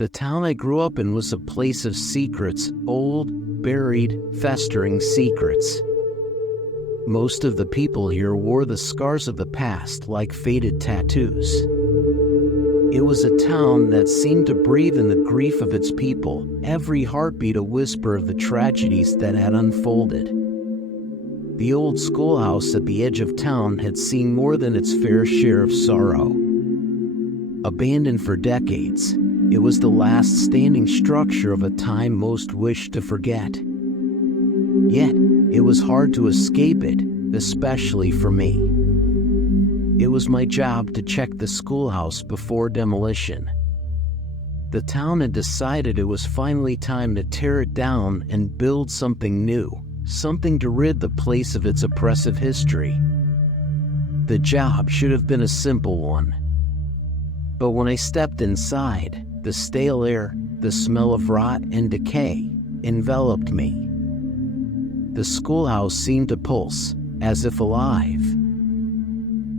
The town I grew up in was a place of secrets, old, buried, festering secrets. Most of the people here wore the scars of the past like faded tattoos. It was a town that seemed to breathe in the grief of its people, every heartbeat a whisper of the tragedies that had unfolded. The old schoolhouse at the edge of town had seen more than its fair share of sorrow. Abandoned for decades, it was the last standing structure of a time most wished to forget. Yet, it was hard to escape it, especially for me. It was my job to check the schoolhouse before demolition. The town had decided it was finally time to tear it down and build something new, something to rid the place of its oppressive history. The job should have been a simple one. But when I stepped inside, the stale air, the smell of rot and decay, enveloped me. The schoolhouse seemed to pulse, as if alive.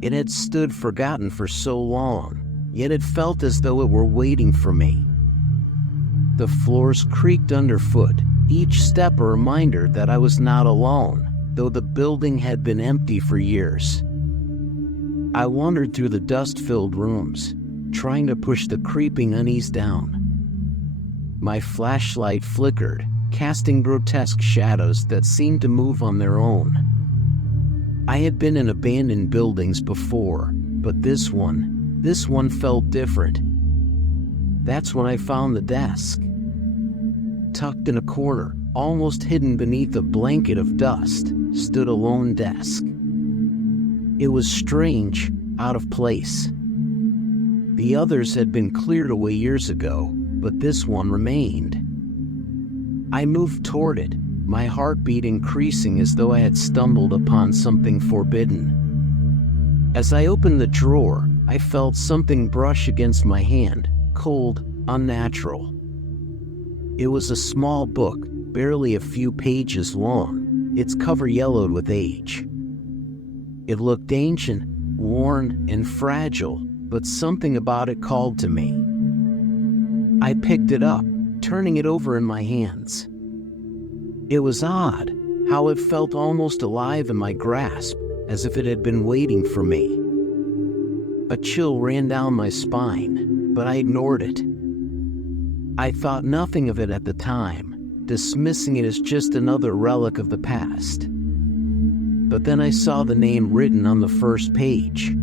It had stood forgotten for so long, yet it felt as though it were waiting for me. The floors creaked underfoot, each step a reminder that I was not alone, though the building had been empty for years. I wandered through the dust-filled rooms, trying to push the creeping unease down. My flashlight flickered, casting grotesque shadows that seemed to move on their own. I had been in abandoned buildings before, but this one felt different. That's when I found the desk. Tucked in a corner, almost hidden beneath a blanket of dust, stood a lone desk. It was strange, out of place. The others had been cleared away years ago, but this one remained. I moved toward it, my heartbeat increasing as though I had stumbled upon something forbidden. As I opened the drawer, I felt something brush against my hand, cold, unnatural. It was a small book, barely a few pages long, its cover yellowed with age. It looked ancient, worn, and fragile, but something about it called to me. I picked it up, turning it over in my hands. It was odd, how it felt almost alive in my grasp, as if it had been waiting for me. A chill ran down my spine, but I ignored it. I thought nothing of it at the time, dismissing it as just another relic of the past. But then I saw the name written on the first page.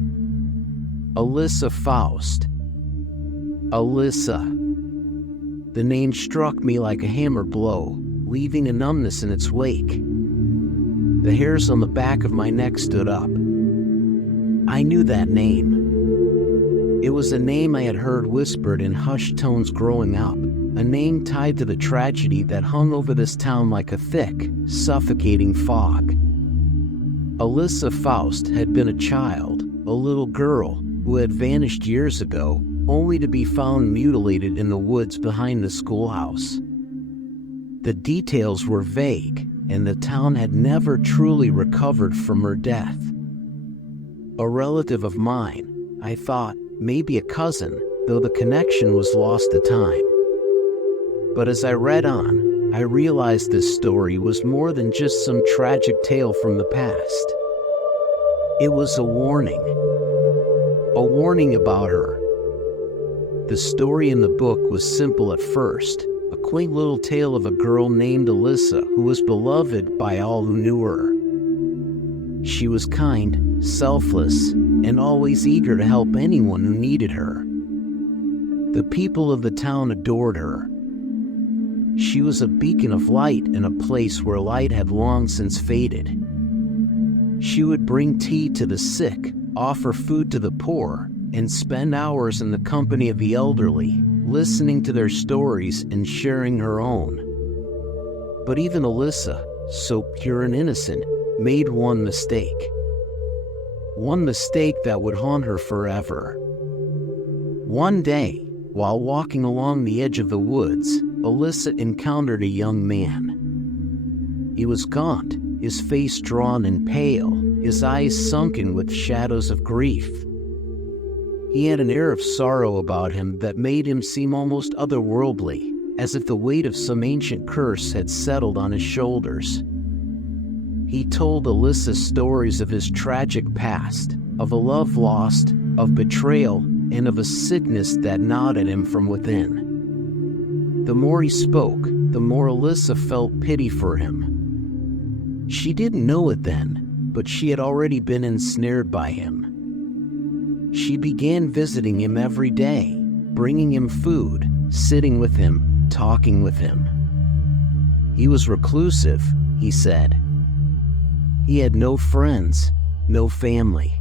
Alyssa Faust. Alyssa. The name struck me like a hammer blow, leaving a numbness in its wake. The hairs on the back of my neck stood up. I knew that name. It was a name I had heard whispered in hushed tones growing up, a name tied to the tragedy that hung over this town like a thick, suffocating fog. Alyssa Faust had been a child, a little girl, who had vanished years ago, only to be found mutilated in the woods behind the schoolhouse. The details were vague, and the town had never truly recovered from her death. A relative of mine, I thought, maybe a cousin, though the connection was lost to time. But as I read on, I realized this story was more than just some tragic tale from the past. It was a warning about her. The story in the book was simple at first, a quaint little tale of a girl named Alyssa who was beloved by all who knew her. She was kind, selfless, and always eager to help anyone who needed her. The people of the town adored her. She was a beacon of light in a place where light had long since faded. She would bring tea to the sick, offer food to the poor, and spend hours in the company of the elderly, listening to their stories and sharing her own. But even Alyssa, so pure and innocent, made one mistake. One mistake that would haunt her forever. One day, while walking along the edge of the woods, Alyssa encountered a young man. He was gaunt, his face drawn and pale, his eyes sunken with shadows of grief. He had an air of sorrow about him that made him seem almost otherworldly, as if the weight of some ancient curse had settled on his shoulders. He told Alyssa stories of his tragic past, of a love lost, of betrayal, and of a sickness that gnawed at him from within. The more he spoke, the more Alyssa felt pity for him. She didn't know it then, but she had already been ensnared by him. She began visiting him every day, bringing him food, sitting with him, talking with him. He was reclusive, he said. He had no friends, no family.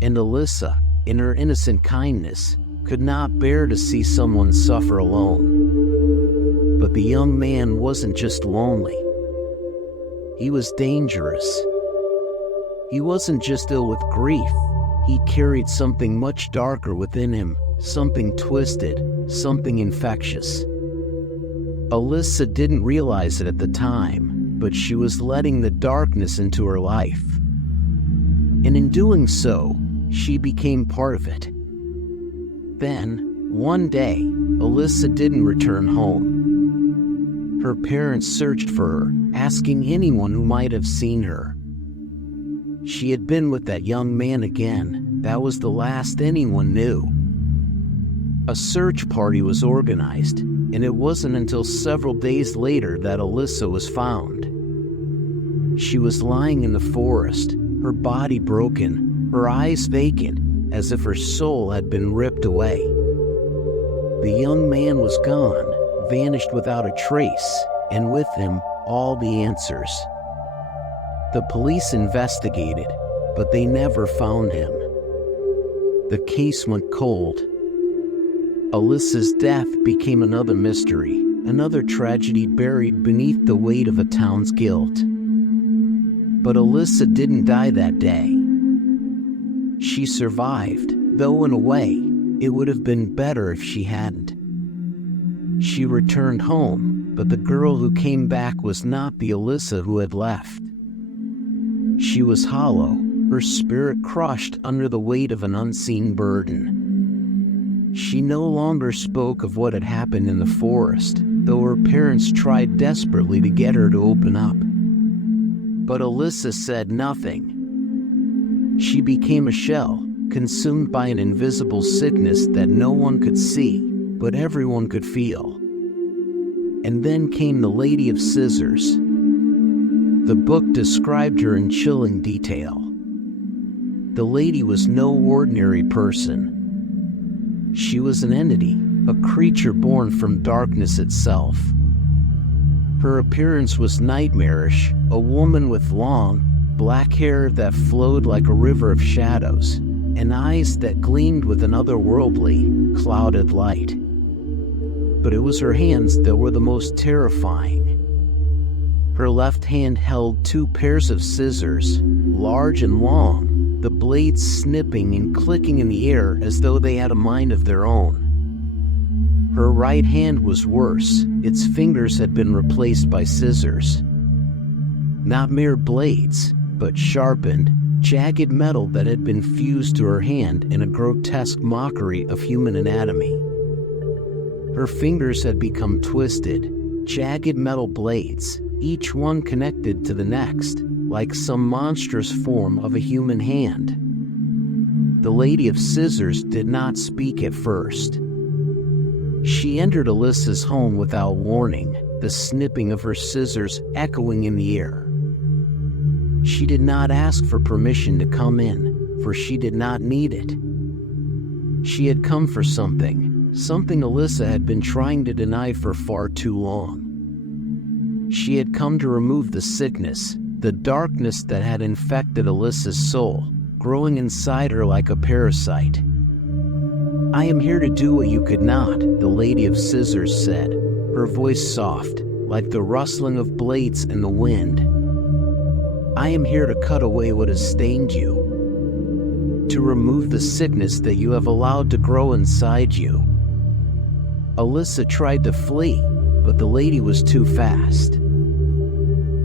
And Alyssa, in her innocent kindness, could not bear to see someone suffer alone. But the young man wasn't just lonely. He was dangerous. He wasn't just ill with grief. He carried something much darker within him, something twisted, something infectious. Alyssa didn't realize it at the time, but she was letting the darkness into her life. And in doing so, she became part of it. Then, one day, Alyssa didn't return home. Her parents searched for her, asking anyone who might have seen her. She had been with that young man again. That was the last anyone knew. A search party was organized, and it wasn't until several days later that Alyssa was found. She was lying in the forest, her body broken, her eyes vacant, as if her soul had been ripped away. The young man was gone, vanished without a trace, and with him, all the answers. The police investigated, but they never found him. The case went cold. Alyssa's death became another mystery, another tragedy buried beneath the weight of a town's guilt. But Alyssa didn't die that day. She survived, though in a way, it would have been better if she hadn't. She returned home, but the girl who came back was not the Alyssa who had left. She was hollow, her spirit crushed under the weight of an unseen burden. She no longer spoke of what had happened in the forest, though her parents tried desperately to get her to open up. But Alyssa said nothing. She became a shell, consumed by an invisible sickness that no one could see, but everyone could feel. And then came the Lady of Scissors. The book described her in chilling detail. The lady was no ordinary person. She was an entity, a creature born from darkness itself. Her appearance was nightmarish, a woman with long, black hair that flowed like a river of shadows, and eyes that gleamed with an otherworldly, clouded light. But it was her hands that were the most terrifying. Her left hand held 2 pairs of scissors, large and long, the blades snipping and clicking in the air as though they had a mind of their own. Her right hand was worse. Its fingers had been replaced by scissors. Not mere blades, but sharpened, jagged metal that had been fused to her hand in a grotesque mockery of human anatomy. Her fingers had become twisted, jagged metal blades, each one connected to the next, like some monstrous form of a human hand. The Lady of Scissors did not speak at first. She entered Alyssa's home without warning, the snipping of her scissors echoing in the air. She did not ask for permission to come in, for she did not need it. She had come for something Alyssa had been trying to deny for far too long. She had come to remove the sickness, the darkness that had infected Alyssa's soul, growing inside her like a parasite. "I am here to do what you could not," the Lady of Scissors said, her voice soft, like the rustling of blades in the wind. "I am here to cut away what has stained you, to remove the sickness that you have allowed to grow inside you." Alyssa tried to flee, but the lady was too fast.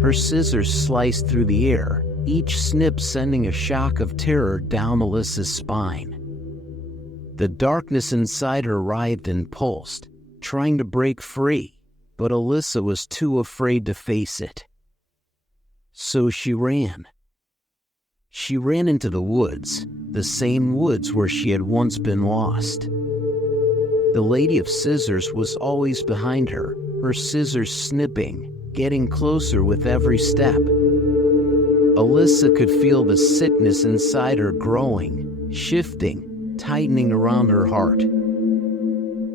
Her scissors sliced through the air, each snip sending a shock of terror down Alyssa's spine. The darkness inside her writhed and pulsed, trying to break free, but Alyssa was too afraid to face it. So she ran. She ran into the woods, the same woods where she had once been lost. The Lady of Scissors was always behind her, her scissors snipping, getting closer with every step. Alyssa could feel the sickness inside her growing, shifting, tightening around her heart.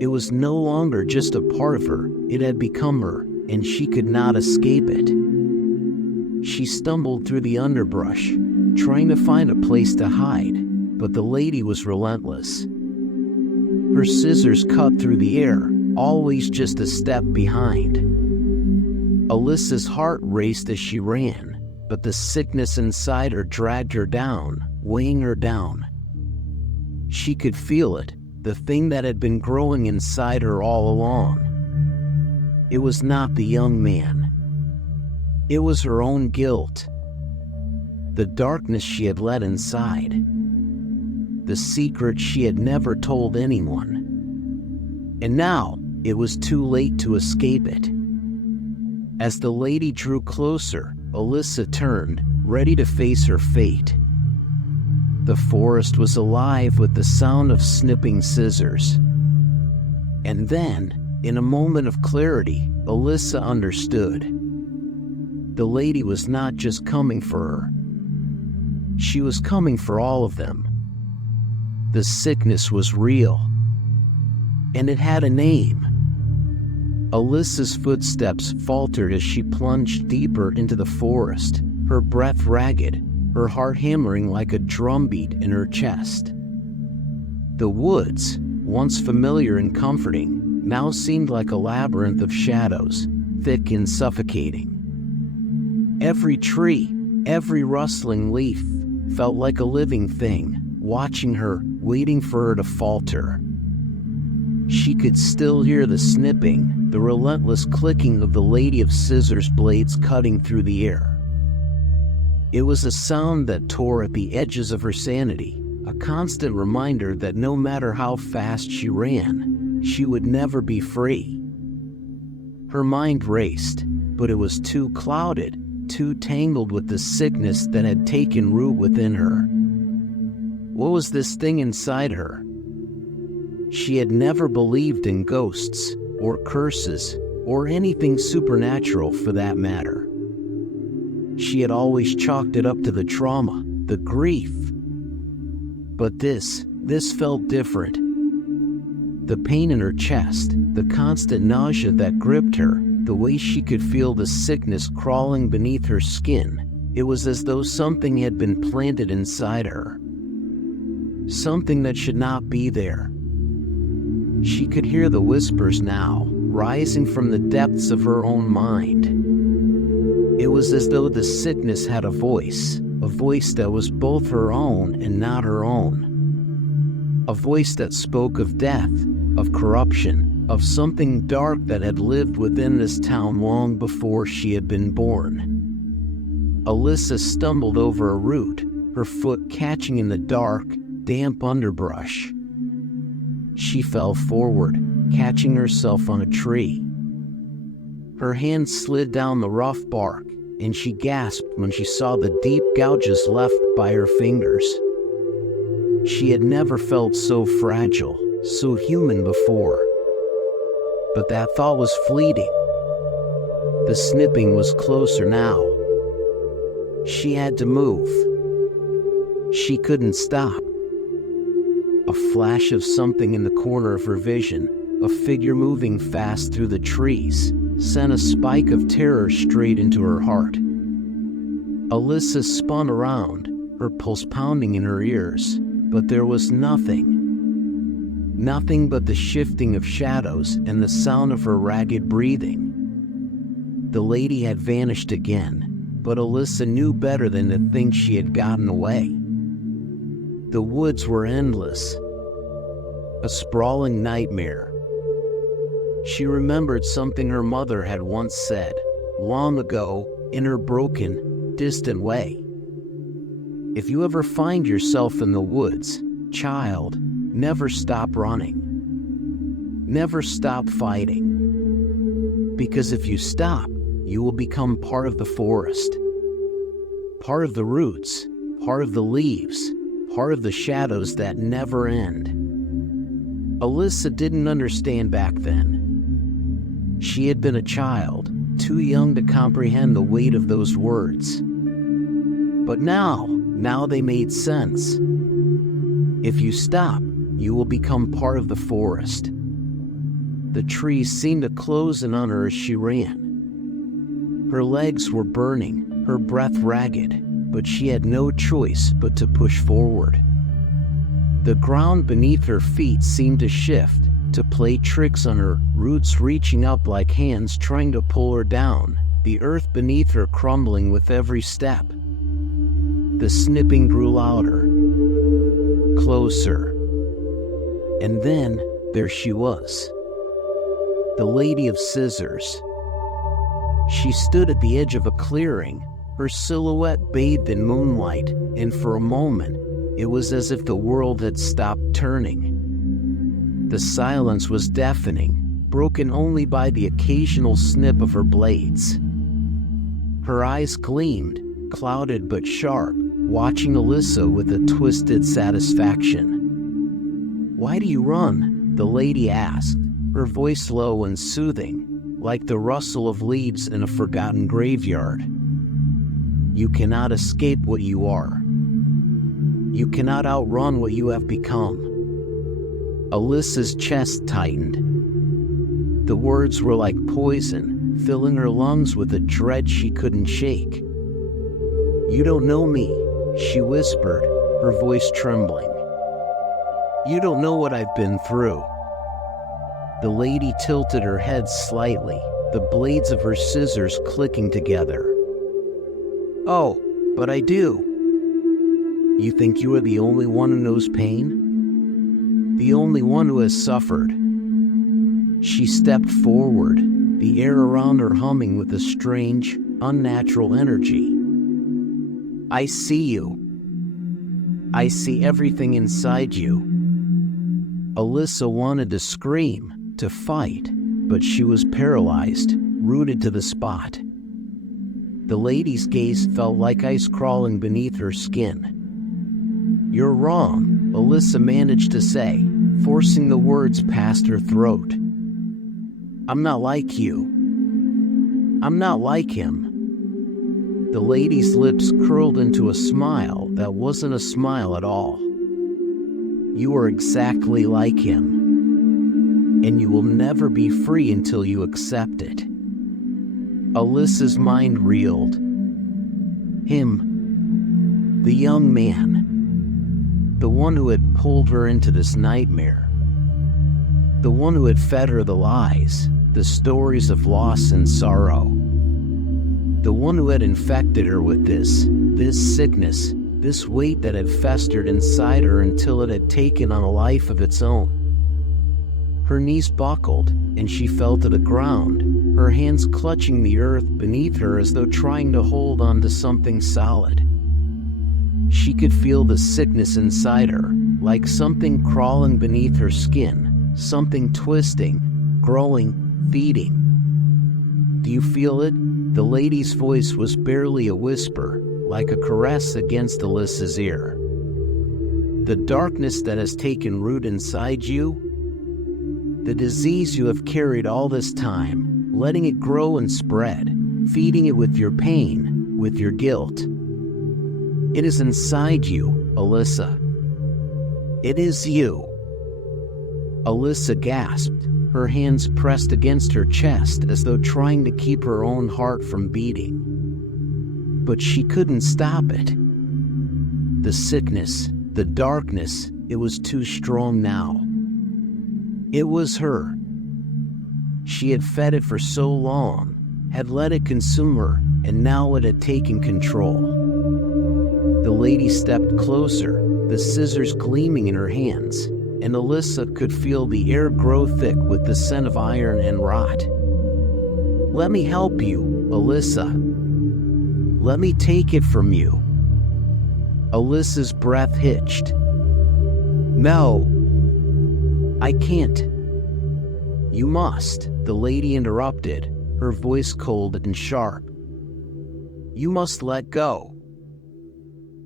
It was no longer just a part of her, it had become her, and she could not escape it. She stumbled through the underbrush, trying to find a place to hide, but the lady was relentless. Her scissors cut through the air, always just a step behind. Alyssa's heart raced as she ran, but the sickness inside her dragged her down, weighing her down. She could feel it, the thing that had been growing inside her all along. It was not the young man. It was her own guilt. The darkness she had let inside. The secret she had never told anyone. And now, it was too late to escape it. As the lady drew closer, Alyssa turned, ready to face her fate. The forest was alive with the sound of snipping scissors. And then, in a moment of clarity, Alyssa understood. The lady was not just coming for her. She was coming for all of them. The sickness was real. And it had a name. Alyssa's footsteps faltered as she plunged deeper into the forest, her breath ragged, her heart hammering like a drumbeat in her chest. The woods, once familiar and comforting, now seemed like a labyrinth of shadows, thick and suffocating. Every tree, every rustling leaf, felt like a living thing, watching her, waiting for her to falter. She could still hear the snipping, the relentless clicking of the Lady of Scissors blades cutting through the air. It was a sound that tore at the edges of her sanity, a constant reminder that no matter how fast she ran, she would never be free. Her mind raced, but it was too clouded, too tangled with the sickness that had taken root within her. What was this thing inside her? She had never believed in ghosts, or curses, or anything supernatural for that matter. She had always chalked it up to the trauma, the grief. But this felt different. The pain in her chest, the constant nausea that gripped her, the way she could feel the sickness crawling beneath her skin, it was as though something had been planted inside her. Something that should not be there. She could hear the whispers now, rising from the depths of her own mind. It was as though the sickness had a voice that was both her own and not her own. A voice that spoke of death, of corruption, of something dark that had lived within this town long before she had been born. Alyssa stumbled over a root, her foot catching in the dark, damp underbrush. She fell forward, catching herself on a tree. Her hand slid down the rough bark, and she gasped when she saw the deep gouges left by her fingers. She had never felt so fragile, so human before. But that thought was fleeting. The snipping was closer now. She had to move. She couldn't stop. A flash of something in the corner of her vision, a figure moving fast through the trees, sent a spike of terror straight into her heart. Alyssa spun around, her pulse pounding in her ears, but there was nothing. Nothing but the shifting of shadows and the sound of her ragged breathing. The lady had vanished again, but Alyssa knew better than to think she had gotten away. The woods were endless, a sprawling nightmare. She remembered something her mother had once said, long ago, in her broken, distant way. If you ever find yourself in the woods, child, Never stop running. Never stop fighting. Because if you stop, you will become part of the forest. Part of the roots, part of the leaves, part of the shadows that never end. Alyssa didn't understand back then. She had been a child, too young to comprehend the weight of those words. But now they made sense. If you stop, you will become part of the forest. The trees seemed to close in on her as she ran. Her legs were burning, her breath ragged, but she had no choice but to push forward. The ground beneath her feet seemed to shift, to play tricks on her, roots reaching up like hands trying to pull her down, the earth beneath her crumbling with every step. The snipping grew louder, closer, and then there she was. The Lady of Scissors. She stood at the edge of a clearing, her silhouette bathed in moonlight, and for a moment, it was as if the world had stopped turning. The silence was deafening, broken only by the occasional snip of her blades. Her eyes gleamed, clouded but sharp, watching Alyssa with a twisted satisfaction. "Why do you run?" the lady asked, her voice low and soothing, like the rustle of leaves in a forgotten graveyard. "You cannot escape what you are. You cannot outrun what you have become." Alyssa's chest tightened. The words were like poison, filling her lungs with a dread she couldn't shake. "You don't know me," she whispered, her voice trembling. "You don't know what I've been through." The lady tilted her head slightly, the blades of her scissors clicking together. "Oh, but I do." "You think you are the only one who knows pain? The only one who has suffered?" She stepped forward, the air around her humming with a strange, unnatural energy. "I see you. I see everything inside you." Alyssa wanted to scream, to fight, but she was paralyzed, rooted to the spot. The lady's gaze felt like ice crawling beneath her skin. "You're wrong," Alyssa managed to say, forcing the words past her throat. "I'm not like you. I'm not like him." The lady's lips curled into a smile that wasn't a smile at all. "You are exactly like him. And you will never be free until you accept it." Alyssa's mind reeled. Him. The young man. The one who had pulled her into this nightmare. The one who had fed her the lies, the stories of loss and sorrow. The one who had infected her with this sickness, this weight that had festered inside her until it had taken on a life of its own. Her knees buckled, and she fell to the ground, her hands clutching the earth beneath her as though trying to hold on to something solid. She could feel the sickness inside her, like something crawling beneath her skin, something twisting, growing, feeding. "Do you feel it?" The lady's voice was barely a whisper, like a caress against Alyssa's ear. "The darkness that has taken root inside you? The disease you have carried all this time, letting it grow and spread, feeding it with your pain, with your guilt. It is inside you, Alyssa. It is you." Alyssa gasped, her hands pressed against her chest as though trying to keep her own heart from beating. But she couldn't stop it. The sickness, the darkness, it was too strong now. It was her. She had fed it for so long, had let it consume her, and now it had taken control. The lady stepped closer, the scissors gleaming in her hands, and Alyssa could feel the air grow thick with the scent of iron and rot. "Let me help you, Alyssa. Let me take it from you." Alyssa's breath hitched. "No, "I can't." "You must," the lady interrupted, her voice cold and sharp. "You must let go,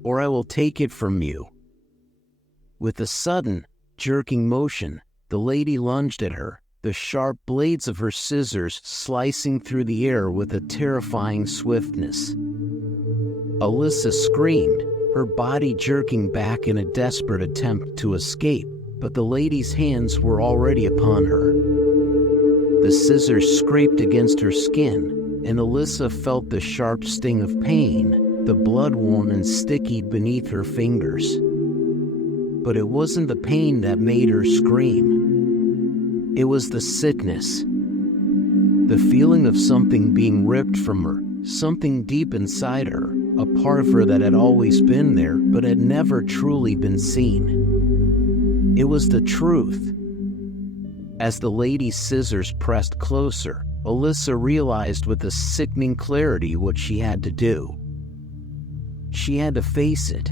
or I will take it from you." With a sudden, jerking motion, the lady lunged at her, the sharp blades of her scissors slicing through the air with a terrifying swiftness. Alyssa screamed, her body jerking back in a desperate attempt to escape, but the lady's hands were already upon her. The scissors scraped against her skin, and Alyssa felt the sharp sting of pain, the blood warm and sticky beneath her fingers. But it wasn't the pain that made her scream. It was the sickness. The feeling of something being ripped from her, something deep inside her, a part of her that had always been there but had never truly been seen. It was the truth. As the lady's scissors pressed closer, Alyssa realized with a sickening clarity what she had to do. She had to face it.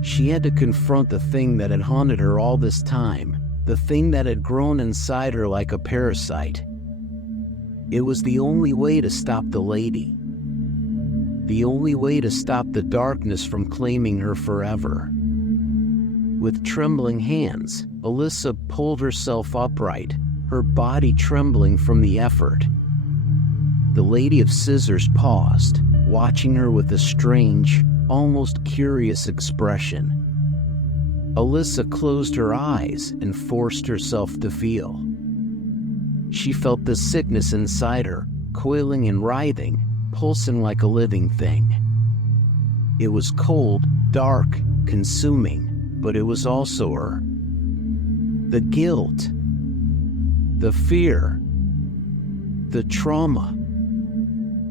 She had to confront the thing that had haunted her all this time, the thing that had grown inside her like a parasite. It was the only way to stop the lady. The only way to stop the darkness from claiming her forever. With trembling hands, Alyssa pulled herself upright, her body trembling from the effort. The Lady of Scissors paused, watching her with a strange, almost curious expression. Alyssa closed her eyes and forced herself to feel. She felt the sickness inside her, coiling and writhing, pulsing like a living thing. It was cold, dark, consuming, but it was also her. The guilt, the fear, the trauma,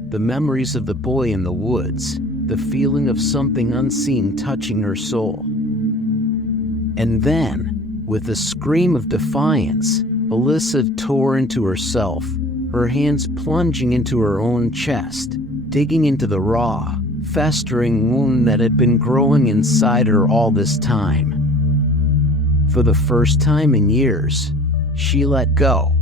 the memories of the boy in the woods, the feeling of something unseen touching her soul. And then, with a scream of defiance, Alyssa tore into herself, her hands plunging into her own chest, digging into the raw, festering wound that had been growing inside her all this time. For the first time in years, she let go.